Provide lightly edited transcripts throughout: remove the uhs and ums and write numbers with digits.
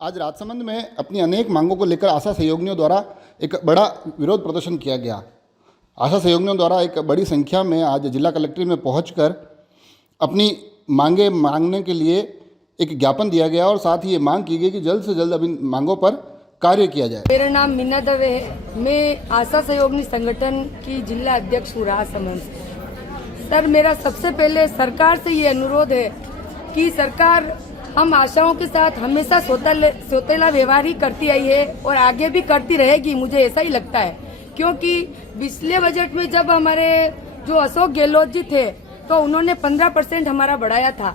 आज राजसमंद में अपनी अनेक मांगों को लेकर आशा सहयोगियों द्वारा एक बड़ा विरोध प्रदर्शन किया गया। आशा सहयोगियों द्वारा एक बड़ी संख्या में आज जिला कलेक्ट्रेट में पहुंचकर अपनी मांगे मांगने के लिए एक ज्ञापन दिया गया और साथ ही ये मांग की गई कि जल्द से जल्द अब इन मांगों पर कार्य किया जाए। मेरा नाम मीना दवे है। मैं आशा सहयोगी संगठन की जिला अध्यक्ष हूँ राजसमंद से। सर, मेरा सबसे पहले सरकार से ये अनुरोध है कि सरकार हम आशाओं के साथ हमेशा सौतेला व्यवहार ही करती आई है और आगे भी करती रहेगी, मुझे ऐसा ही लगता है। क्योंकि पिछले बजट में जब हमारे जो अशोक गहलोत जी थे तो उन्होंने 15% हमारा बढ़ाया था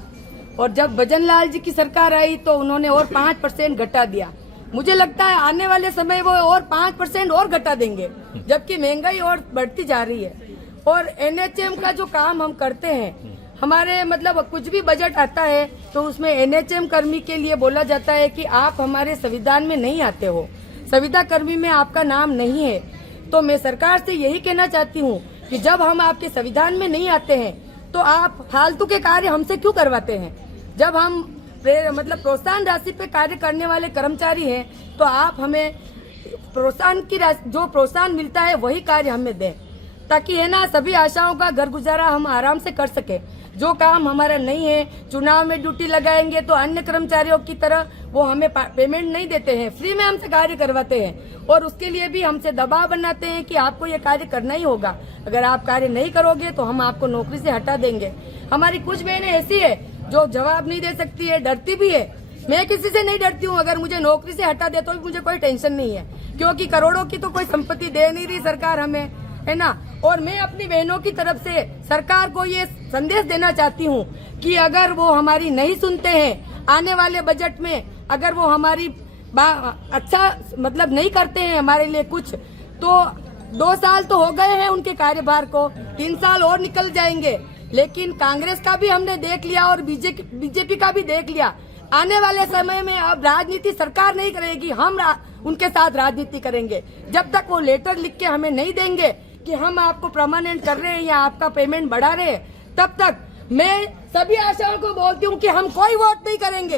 और जब भजन लाल जी की सरकार आई तो उन्होंने और 5% घटा दिया। मुझे लगता है आने वाले समय वो और 5% और घटा देंगे, जबकि महंगाई और बढ़ती जा रही है। और एनएचएम का जो काम हम करते हैं, हमारे मतलब कुछ भी बजट आता है तो उसमें एनएचएम कर्मी के लिए बोला जाता है कि आप हमारे संविधान में नहीं आते हो, संविदा कर्मी में आपका नाम नहीं है। तो मैं सरकार से यही कहना चाहती हूँ कि जब हम आपके संविधान में नहीं आते हैं तो आप फालतू के कार्य हमसे क्यों करवाते हैं। जब हम मतलब प्रोत्साहन राशि पे कार्य करने वाले कर्मचारी हैं तो आप हमें प्रोत्साहन की जो प्रोत्साहन मिलता है वही कार्य हमें दें, ताकि है ना सभी आशाओं का घर गुजारा हम आराम से कर सके। जो काम हमारा नहीं है, चुनाव में ड्यूटी लगाएंगे तो अन्य कर्मचारियों की तरह वो हमें पेमेंट नहीं देते हैं, फ्री में हमसे कार्य करवाते हैं और उसके लिए भी हमसे दबाव बनाते हैं कि आपको ये कार्य करना ही होगा, अगर आप कार्य नहीं करोगे तो हम आपको नौकरी से हटा देंगे। हमारी कुछ बहनें ऐसी है जो जवाब नहीं दे सकती है, डरती भी है। मैं किसी से नहीं डरती हूँ, अगर मुझे नौकरी से हटा दे तो भी मुझे कोई टेंशन नहीं है, क्योंकि करोड़ों की तो कोई संपत्ति दे नहीं रही सरकार हमें, है ना। और मैं अपनी बहनों की तरफ से सरकार को ये संदेश देना चाहती हूँ कि अगर वो हमारी नहीं सुनते हैं, आने वाले बजट में अगर वो हमारी अच्छा मतलब नहीं करते हैं हमारे लिए कुछ, तो 2 साल तो हो गए हैं उनके कार्यभार को, 3 साल और निकल जाएंगे। लेकिन कांग्रेस का भी हमने देख लिया और बीजेपी का भी देख लिया। आने वाले समय में अब राजनीति सरकार नहीं करेगी, हम उनके साथ राजनीति करेंगे। जब तक वो लेटर लिख के हमें नहीं देंगे कि हम आपको परमानेंट कर रहे हैं या आपका पेमेंट बढ़ा रहे हैं, तब तक मैं सभी आशाओं को बोलती हूँ कि हम कोई वोट नहीं करेंगे।